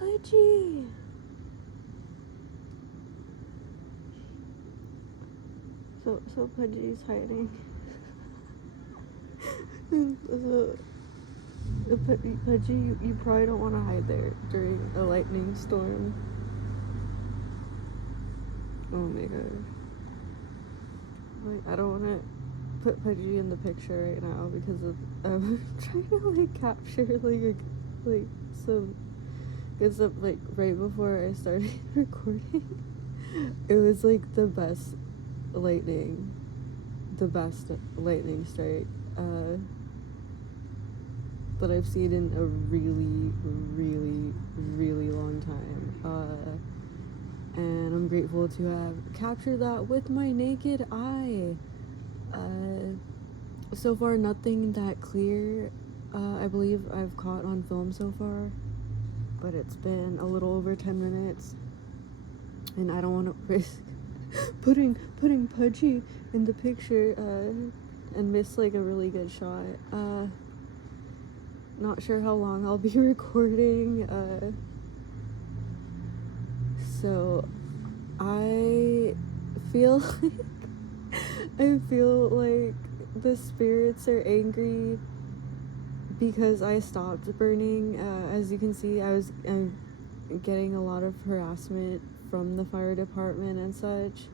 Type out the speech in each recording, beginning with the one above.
Pudgy! So Pudgy's hiding. Pudgy, you probably don't want to hide there during a lightning storm. Oh my god. Like, I don't want to put Pudgy in the picture right now because I'm trying to like capture like some good stuff. Like right before I started recording, it was like the best lightning strike that I've seen in a really, really, really long time. And I'm grateful to have captured that with my naked eye. So far, nothing that clear, I believe I've caught on film so far, but it's been a little over 10 minutes, and I don't want to risk putting Pudgy in the picture, and miss like a really good shot. Not sure how long I'll be recording, so I feel like the spirits are angry because I stopped burning. As you can see, I'm getting a lot of harassment from the fire department and such.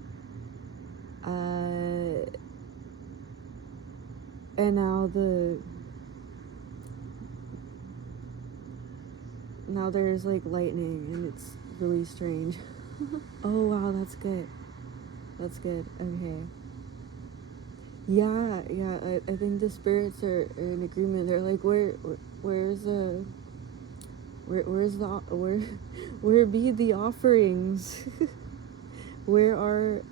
And now there's like lightning and it's really strange. Oh wow, that's good. Okay. Yeah, I think the spirits are in agreement. They're like, where be the offerings? Where are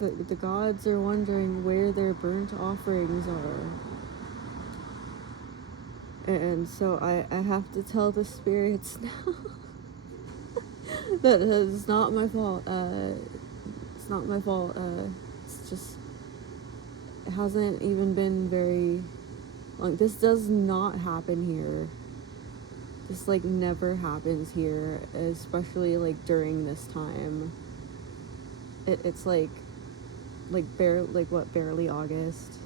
the gods are wondering where their burnt offerings are. And so I have to tell the spirits now that it's not my fault. It's not my fault. It's just, it hasn't even been very long. This does not happen here. This like never happens here, especially like during this time. It's barely August.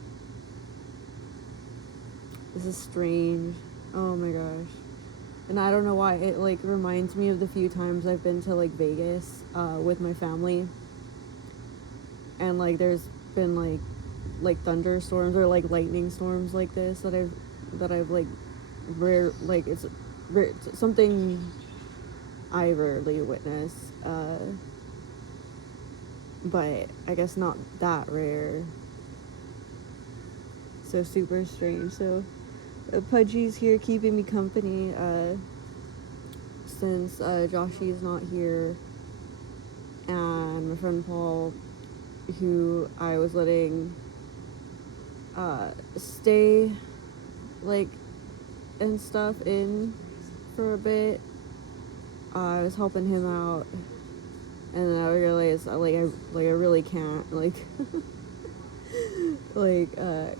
This is strange. Oh my gosh. And I don't know why it like reminds me of the few times I've been to like Vegas with my family. And like there's been like thunderstorms or like lightning storms like this that I've like it's something I rarely witness. But I guess not that rare. So super strange. So Pudgy's here keeping me company since Joshy's not here, and my friend Paul, who I was letting stay like and stuff in for a bit. I was helping him out, and then I realized I really can't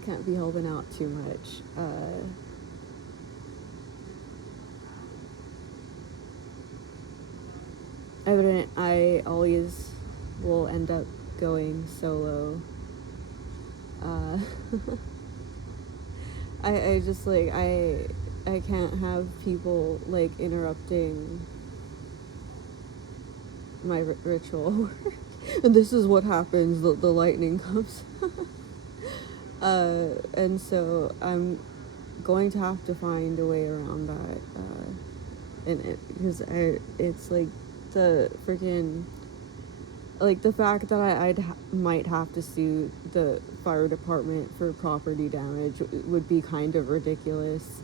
can't be helping out too much. I always will end up going solo. I just I can't have people like interrupting my ritual. And this is what happens, the lightning comes. And so I'm going to have to find a way around that, because it's like the freaking, like the fact that I might have to sue the fire department for property damage would be kind of ridiculous.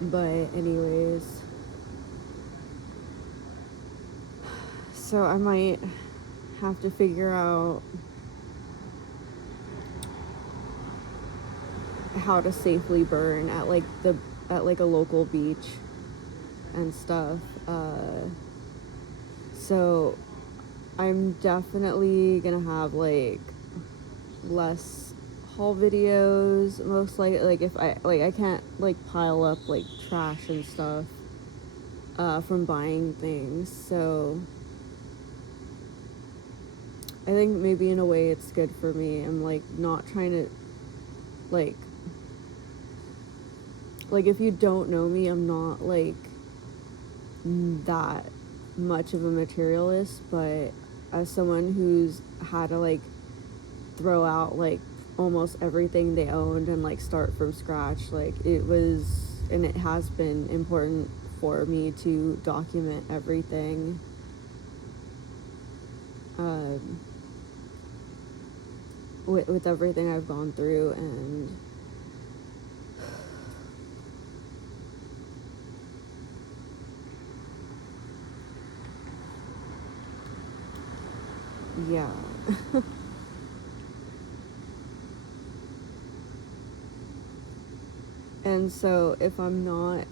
But anyways, so I might have to figure out how to safely burn at a local beach and stuff. So I'm definitely gonna have like less haul videos, most like if I can't like pile up like trash and stuff from buying things. So I think maybe in a way it's good for me. I'm like not trying to like if you don't know me, I'm not like that much of a materialist, but as someone who's had to like throw out like almost everything they owned and like start from scratch, like it was and it has been important for me to document everything with everything I've gone through. And yeah. And so if I'm not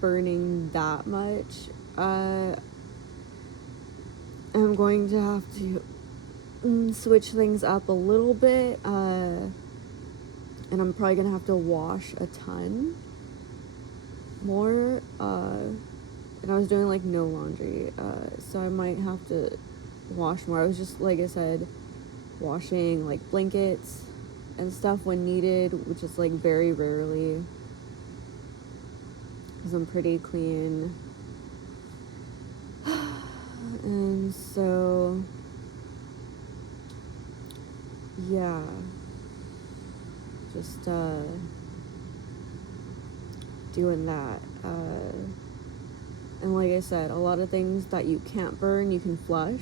burning that much, I'm going to have to switch things up a little bit, and I'm probably gonna have to wash a ton more, and I was doing like no laundry, so I might have to wash more. I was just, like I said, washing like blankets and stuff when needed, which is like very rarely, because I'm pretty clean. And so yeah, just doing that, and like I said, a lot of things that you can't burn you can flush,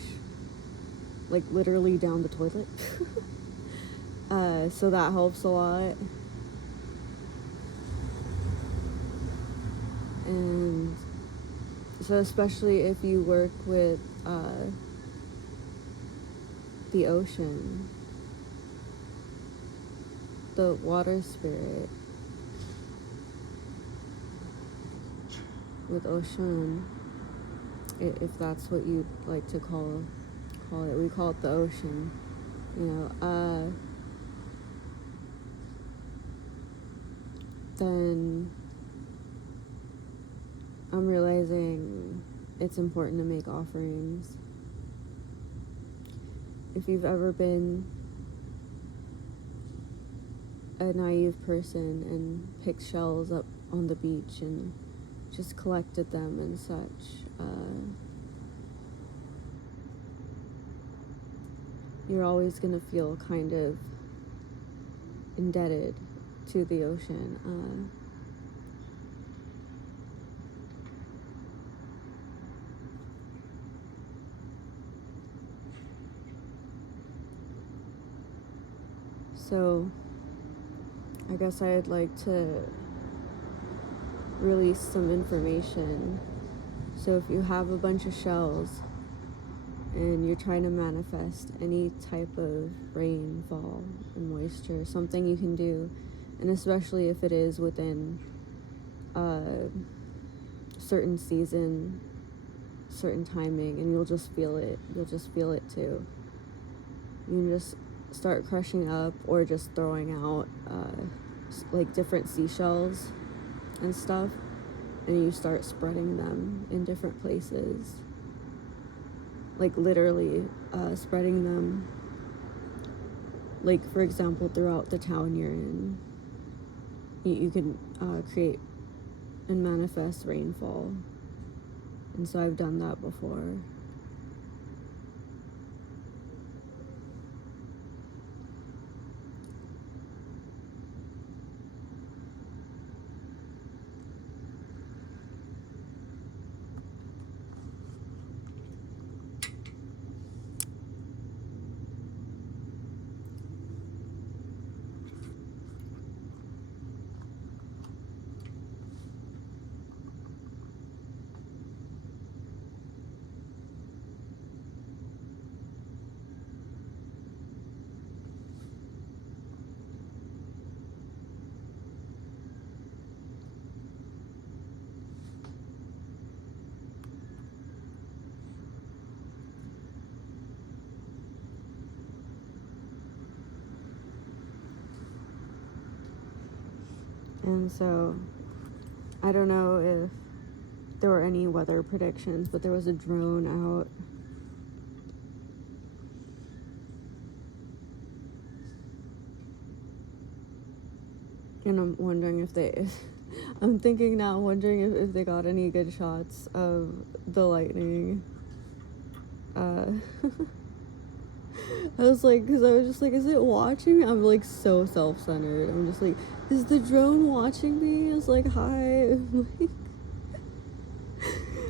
like literally down the toilet. So that helps a lot. And so especially if you work with the ocean, the water spirit, with ocean, if that's what you'd like to call it, we call it the ocean, you know, then I'm realizing it's important to make offerings. If you've ever been a naive person and picked shells up on the beach and just collected them and such, you're always going to feel kind of indebted to the ocean. So I guess I'd like to release some information. So if you have a bunch of shells and you're trying to manifest any type of rainfall and moisture, something you can do, and especially if it is within a certain season, certain timing, and you'll just feel it too. You can just start crushing up or just throwing out like different seashells and stuff, and you start spreading them in different places, like literally spreading them, like for example throughout the town you're in. You can create and manifest rainfall, and so I've done that before. And so I don't know if there were any weather predictions, but there was a drone out. And I'm wondering if they I'm thinking now, wondering if they got any good shots of the lightning. I was like, because I was just like, is it watching me? I'm like so self-centered. I'm just like, is the drone watching me? It's like, hi.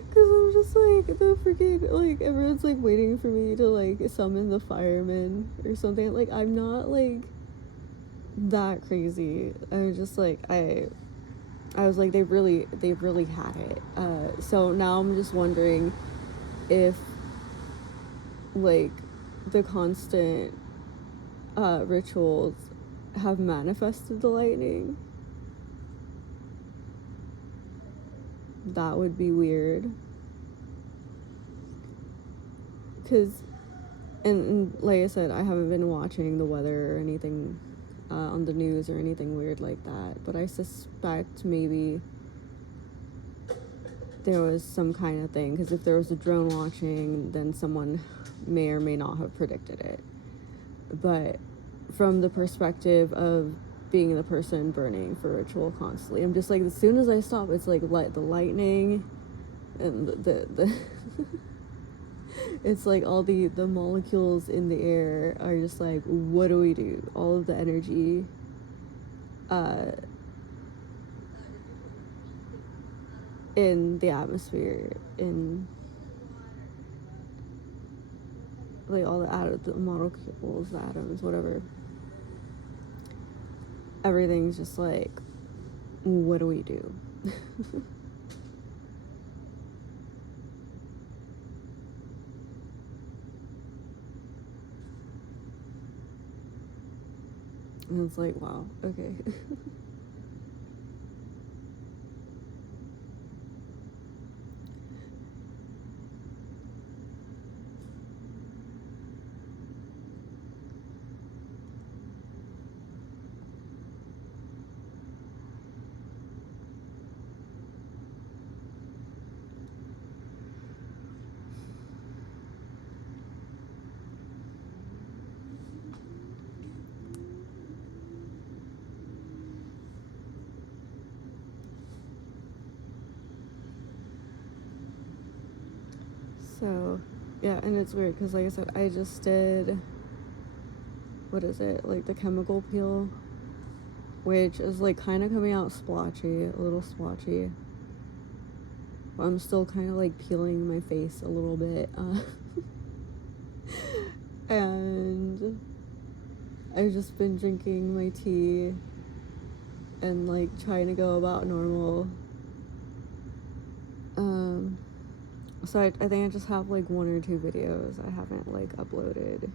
Because I'm just like, the freaking, like, everyone's like waiting for me to like summon the firemen or something. Like, I'm not like that crazy. I was just like, I was like, they really had it. So now I'm just wondering if like the constant rituals have manifested the lightning. That would be weird. Because, and like I said, I haven't been watching the weather or anything on the news or anything weird like that. But I suspect maybe there was some kind of thing. Because if there was a drone watching, then someone may or may not have predicted it. But from the perspective of being the person burning for ritual constantly, I'm just like, as soon as I stop, it's like the lightning and the it's like all the molecules in the air are just like, what do we do? All of the energy in the atmosphere, in like all the molecules, the atoms, whatever, everything's just like, what do we do? And it's like, wow, okay. So, yeah, and it's weird because, like I said, I just did, what is it, like the chemical peel, which is like kind of coming out splotchy, a little splotchy. But I'm still kind of like peeling my face a little bit. And I've just been drinking my tea and like trying to go about normal. So I think I just have like 1 or 2 videos I haven't like uploaded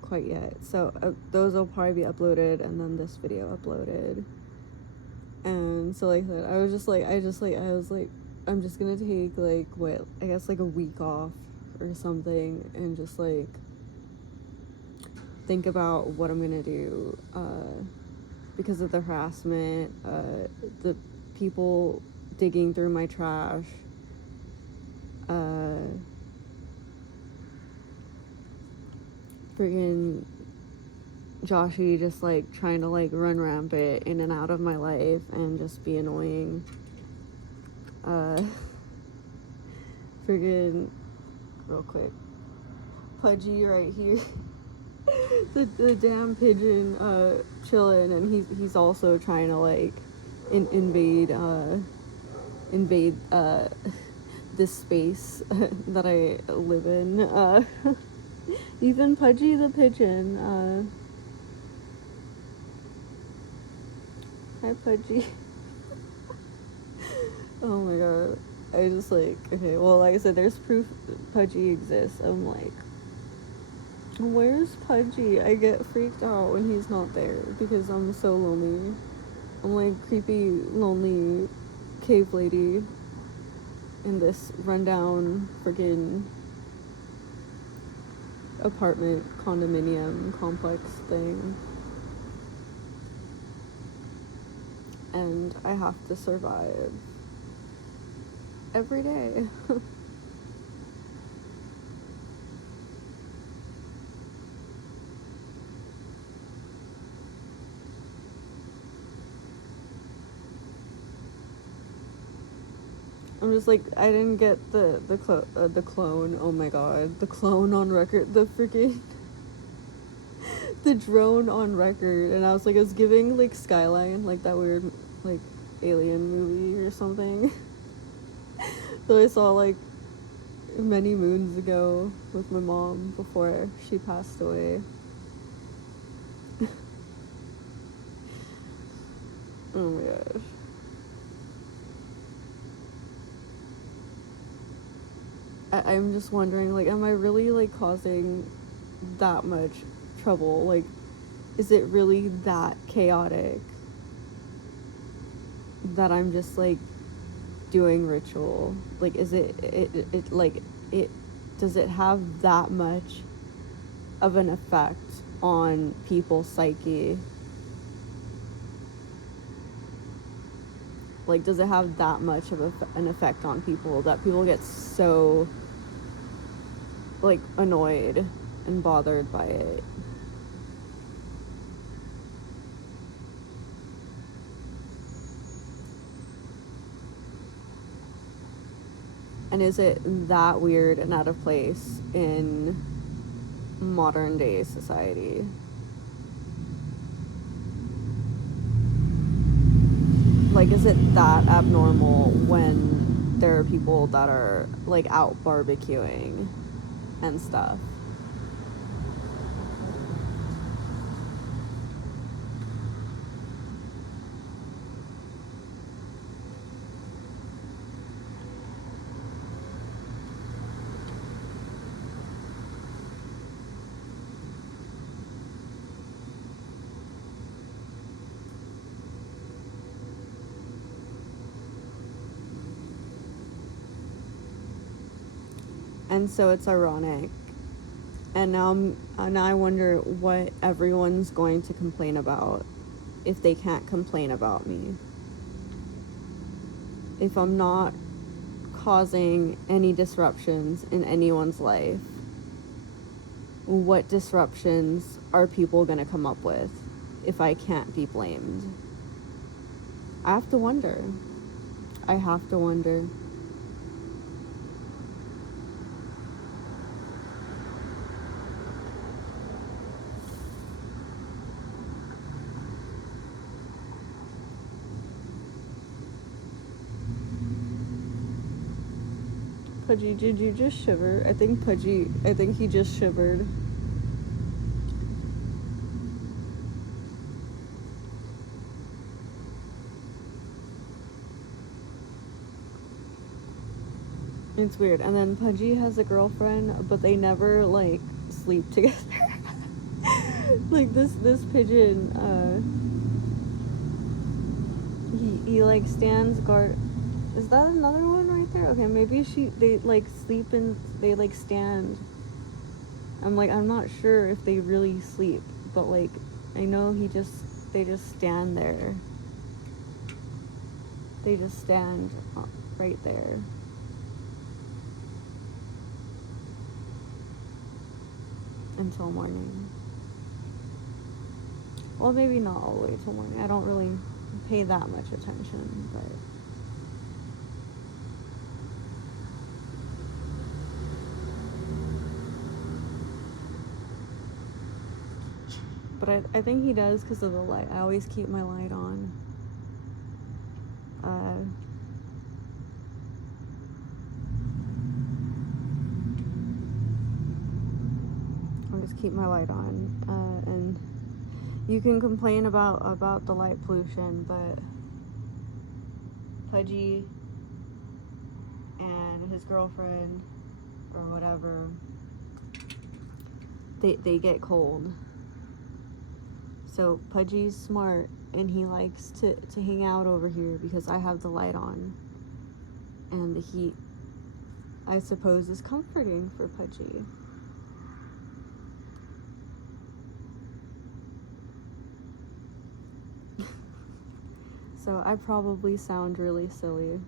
quite yet. So those will probably be uploaded, and then this video uploaded. And so like that, I was like, I'm just gonna take like what, I guess like a week off or something, and just like think about what I'm gonna do because of the harassment, the people digging through my trash, friggin' Joshy just like trying to like run rampant in and out of my life and just be annoying. Friggin', real quick, Pudgy right here. the damn pigeon chilling, and he's also trying to like invade this space that I live in. Even Pudgy the pigeon. Hi, Pudgy. Oh my god. I just like, okay, well, like I said, there's proof Pudgy exists. I'm like, where's Pudgy? I get freaked out when he's not there because I'm so lonely. I'm like creepy, lonely cave lady in this rundown freaking apartment condominium complex thing. and I have to survive every day. I'm just like, I didn't get the clone. Oh my god, the clone on record, the freaking the drone on record, and I was like, it's giving like Skyline, like that weird like alien movie or something. So I saw like many moons ago with my mom before she passed away. Oh my gosh. I'm just wondering, like, am I really like causing that much trouble? Like, is it really that chaotic that I'm just like doing ritual? Like, is it like it does it have that much of an effect on people's psyche? Like, does it have that much of an effect on people that people get so like annoyed and bothered by it? And is it that weird and out of place in modern day society? Like, is it that abnormal when there are people that are like out barbecuing and stuff? And so it's ironic. And now I wonder what everyone's going to complain about if they can't complain about me. If I'm not causing any disruptions in anyone's life, what disruptions are people going to come up with if I can't be blamed? I have to wonder. I have to wonder. Pudgy, did you just shiver? I think he just shivered. It's weird. And then Pudgy has a girlfriend, but they never like sleep together. Like this pigeon, he like stands guard. Is that another one right there? Okay, maybe they like sleep and they like stand. I'm not sure if they really sleep, but like I know they just stand there. They just stand right there. Until morning. Well, maybe not all the way till morning. I don't really pay that much attention, but I think he does because of the light. I always keep my light on. I'll just keep my light on, and you can complain about the light pollution, but Pudgy and his girlfriend or whatever, they get cold. So Pudgy's smart and he likes to hang out over here because I have the light on, and the heat, I suppose, is comforting for Pudgy. So I probably sound really silly.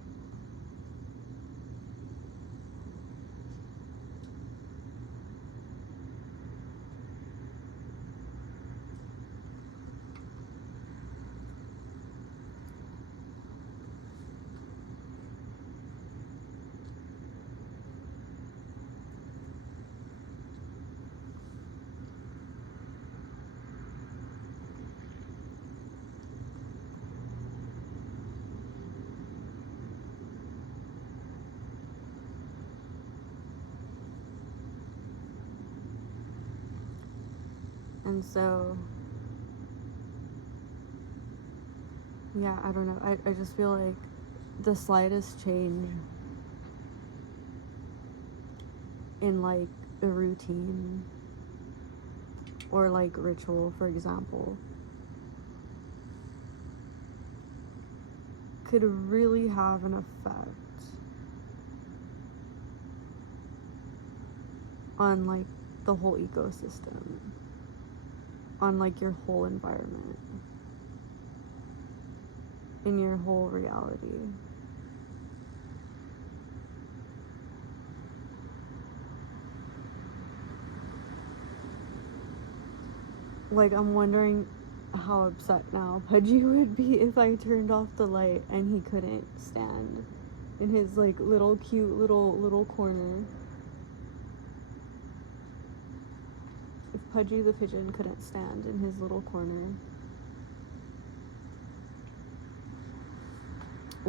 And so, yeah, I don't know. I just feel like the slightest change in like a routine or like ritual, for example, could really have an effect on like the whole ecosystem, on like your whole environment, in your whole reality. Like, I'm wondering how upset now Pudgy would be if I turned off the light and he couldn't stand in his like little cute little corner. If Pudgy the pigeon couldn't stand in his little corner,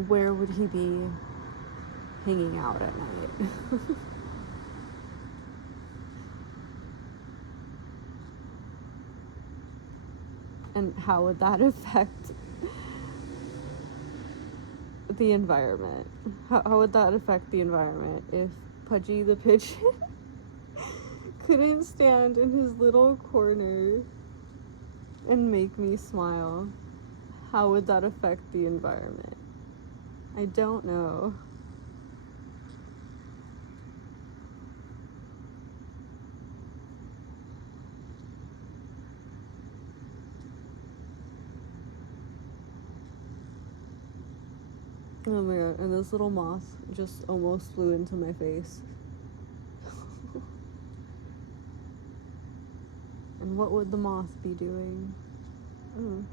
where would he be hanging out at night? And how would that affect the environment? How would that affect the environment if Pudgy the pigeon couldn't stand in his little corner and make me smile? How would that affect the environment? I don't know. Oh my god, and this little moth just almost flew into my face. And what would the moth be doing? Oh.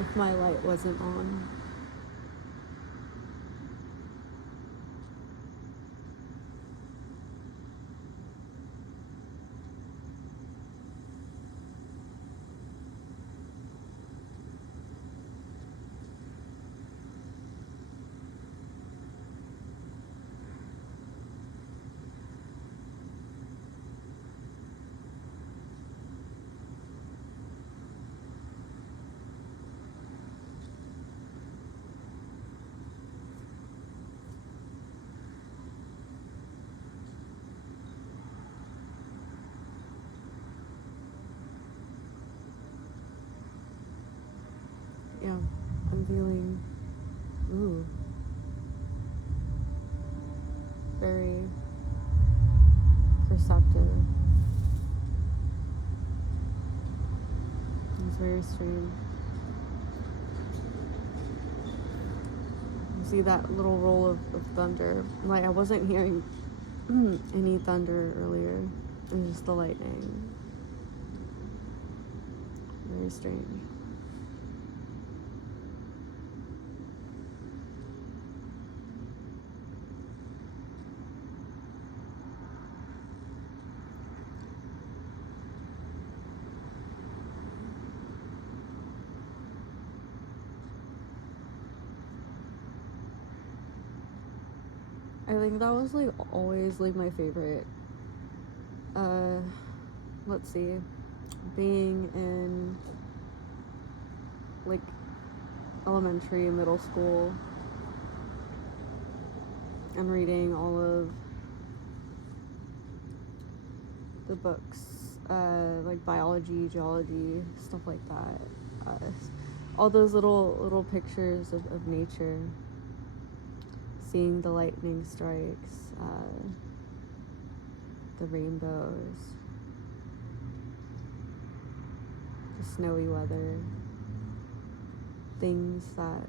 If my light wasn't on. Yeah, I'm feeling, ooh, very perceptive. It's very strange. You see that little roll of thunder. Like, I wasn't hearing any thunder earlier. It was just the lightning. Very strange. I think that was like always like my favorite. Let's see, being in like elementary and middle school and reading all of the books, like biology, geology, stuff like that. All those little pictures of nature, seeing the lightning strikes, the rainbows. the snowy weather, things that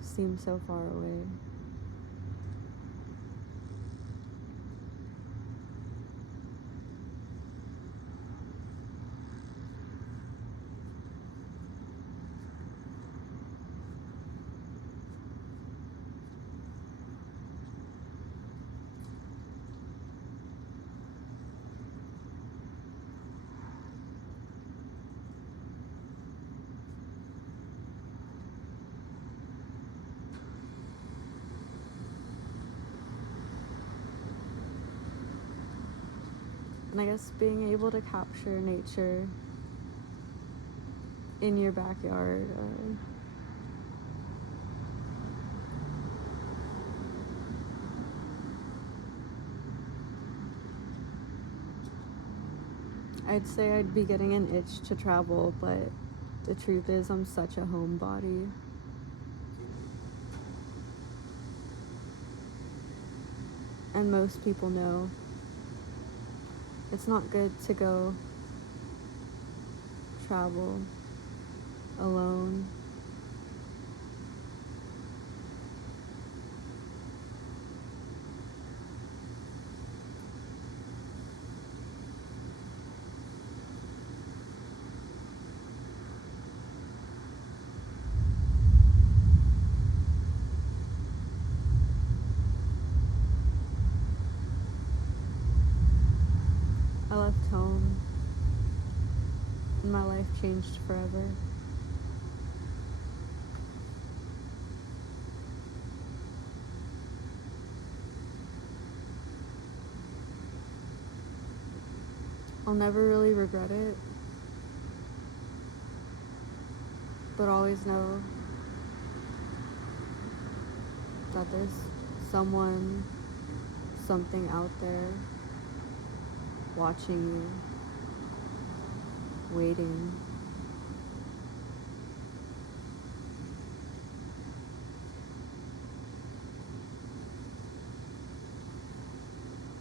seem so far away. And I guess being able to capture nature in your backyard, I'd say I'd be getting an itch to travel, but the truth is I'm such a homebody. And most people know it's not good to go travel alone. I left home and my life changed forever. I'll never really regret it, but always know that there's someone, something out there watching you, waiting.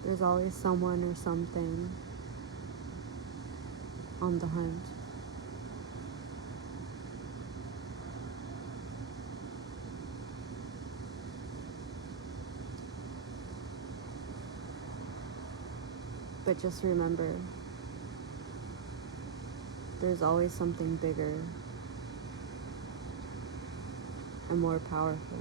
There's always someone or something on the hunt. But just remember, there's always something bigger and more powerful.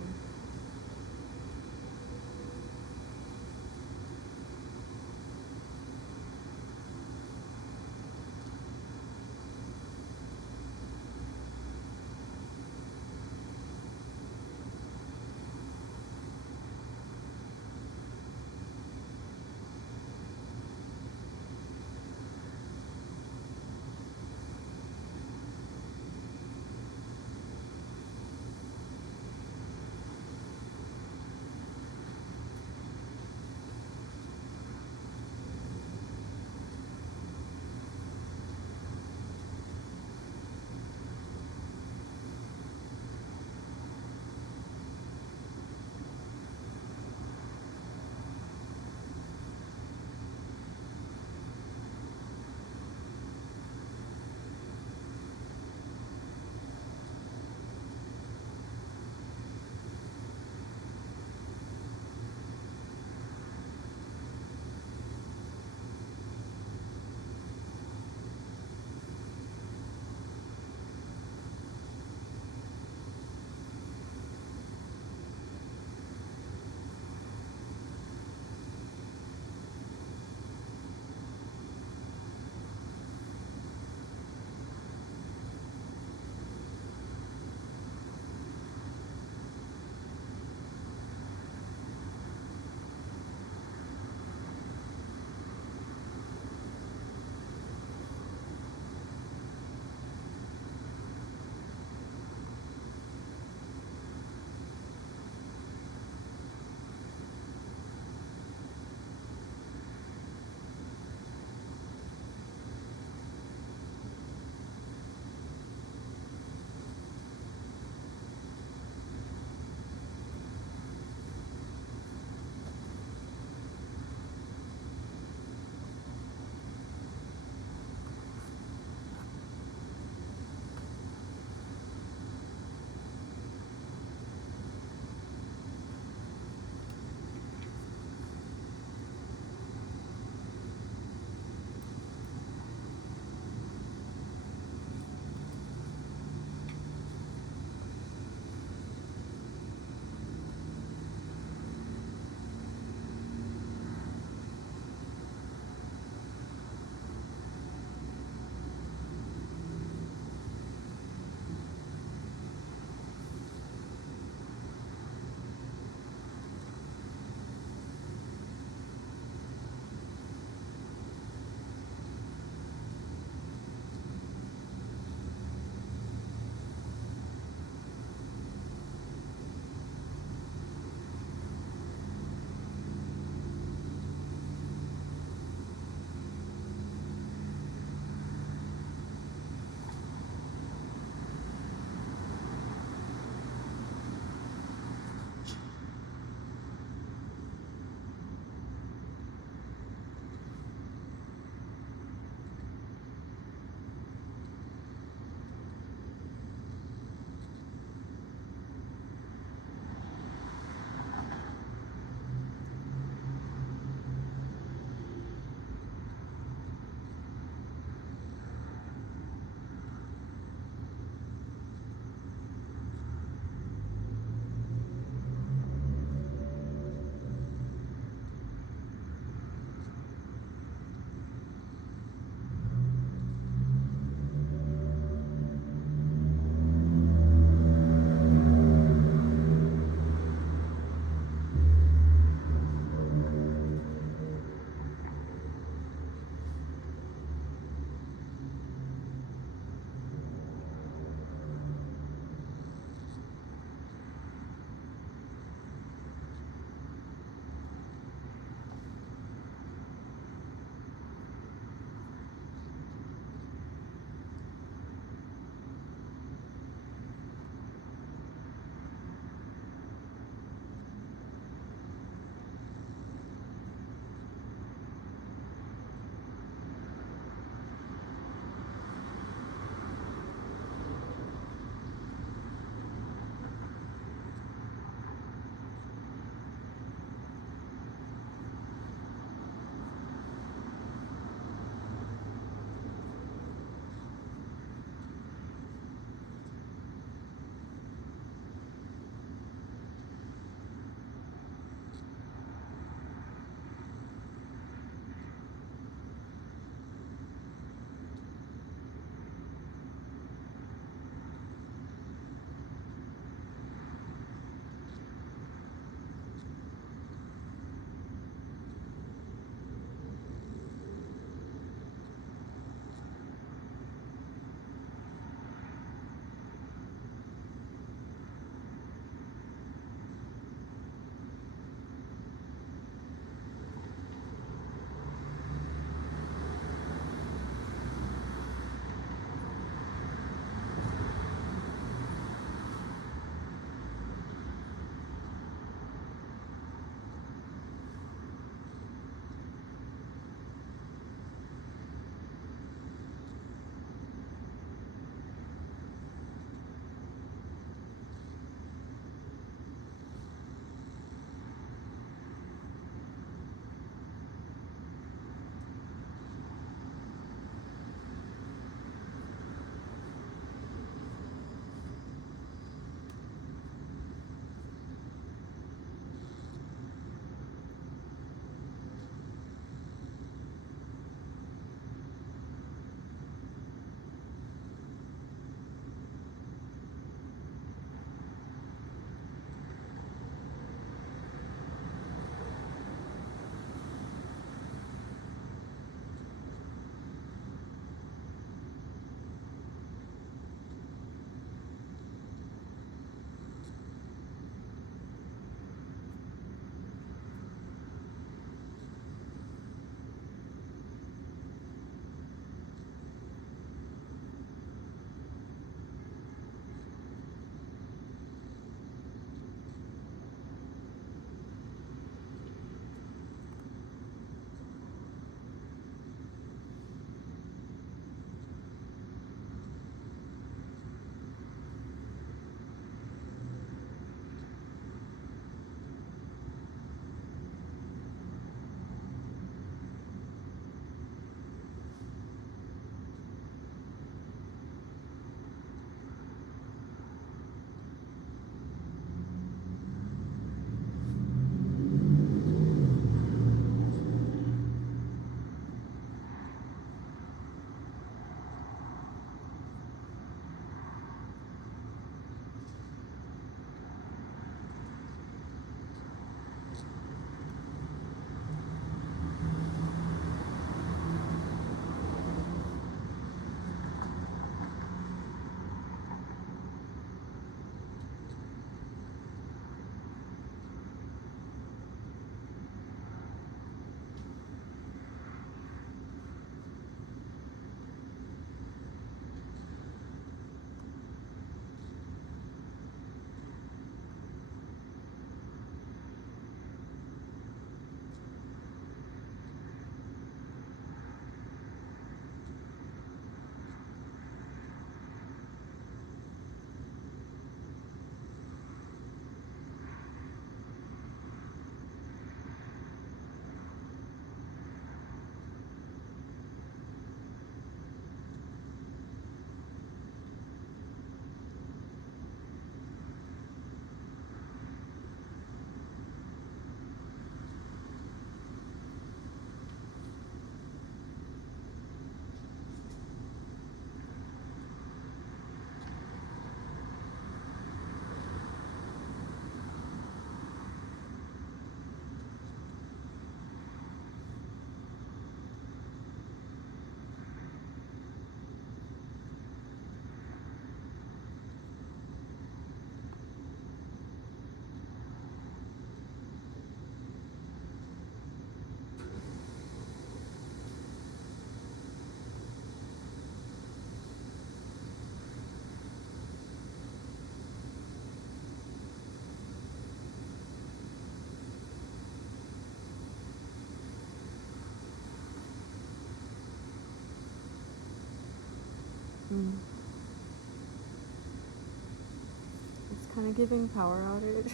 It's kind of giving power outage.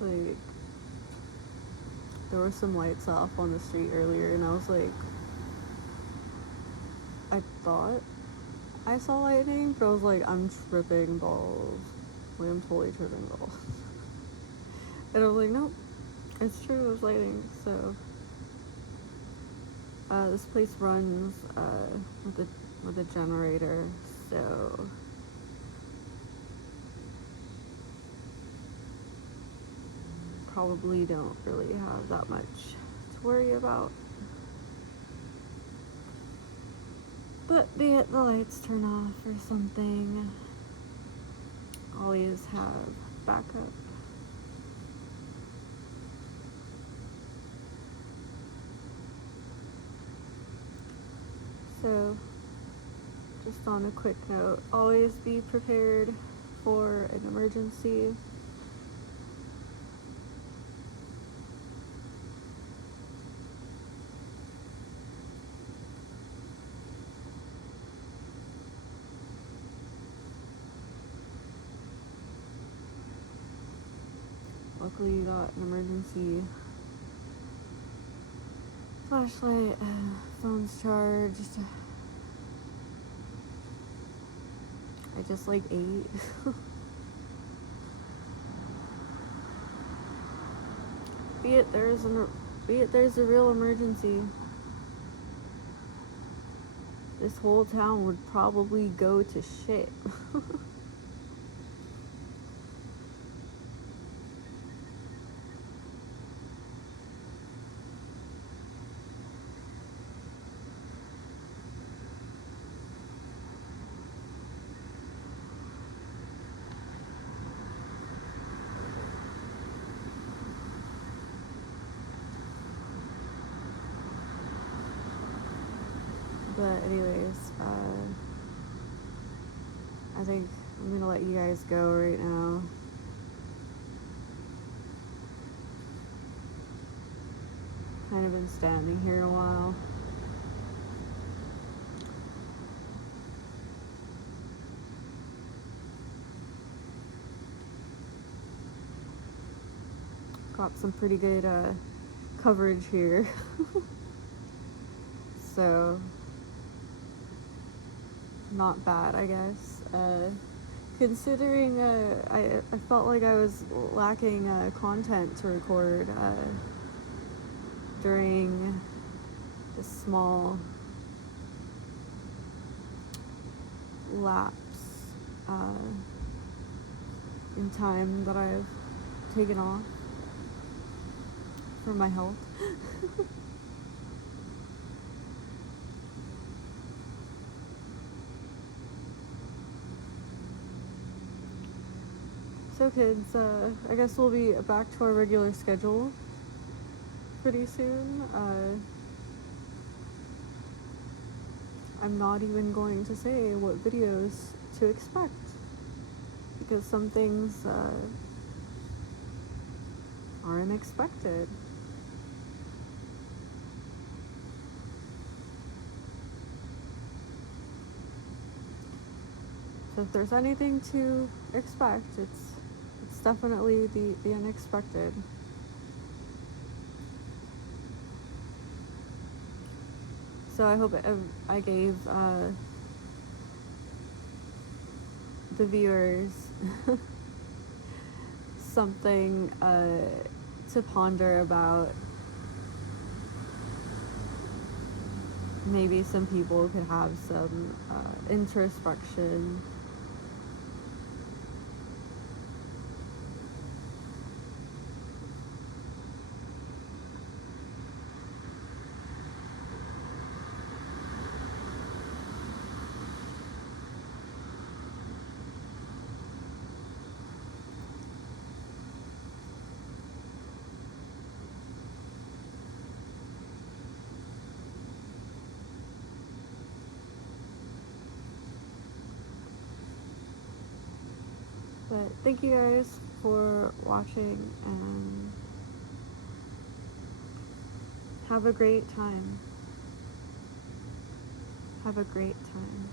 Like, there were some lights off on the street earlier, and I was like, I thought I saw lightning, but I was like, I'm tripping balls. Like, I'm totally tripping balls. And I was like, nope, it's true, it was lightning. So, this place runs with a generator, so probably don't really have that much to worry about. But be it the lights turn off or something, always have backup. So, just on a quick note, always be prepared for an emergency. Luckily, you got an emergency flashlight, phone's charged. I just like ate. Be it there's a real emergency, this whole town would probably go to shit. But anyways, I think I'm gonna let you guys go right now. Kind of been standing here a while. Got some pretty good coverage here. So, not bad, I guess. Considering I felt like I was lacking content to record during this small lapse in time that I've taken off for my health. So kids, I guess we'll be back to our regular schedule pretty soon. I'm not even going to say what videos to expect, because some things are unexpected. So if there's anything to expect, it's definitely the unexpected. So I hope I gave the viewers something to ponder about. Maybe some people could have some introspection. But thank you guys for watching, and have a great time. Have a great time.